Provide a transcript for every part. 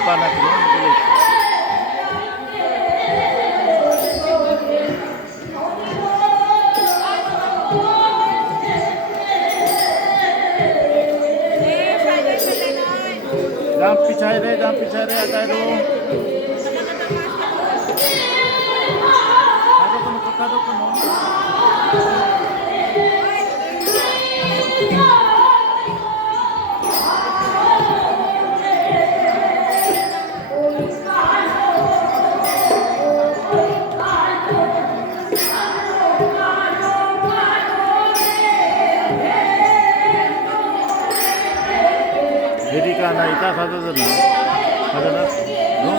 paano ko ulit. Jump pichai re आता है रो kata to kono Jadi karena itu satu tu na, ada na, no?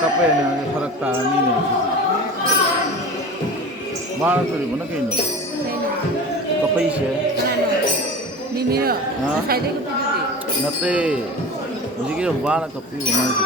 Kape ni ada farak tak ni ni. Mana tu mana kau ini? Kape isi. Mimiro. Saya dek tu tu. Nate, mesti kita mana kape mana tu.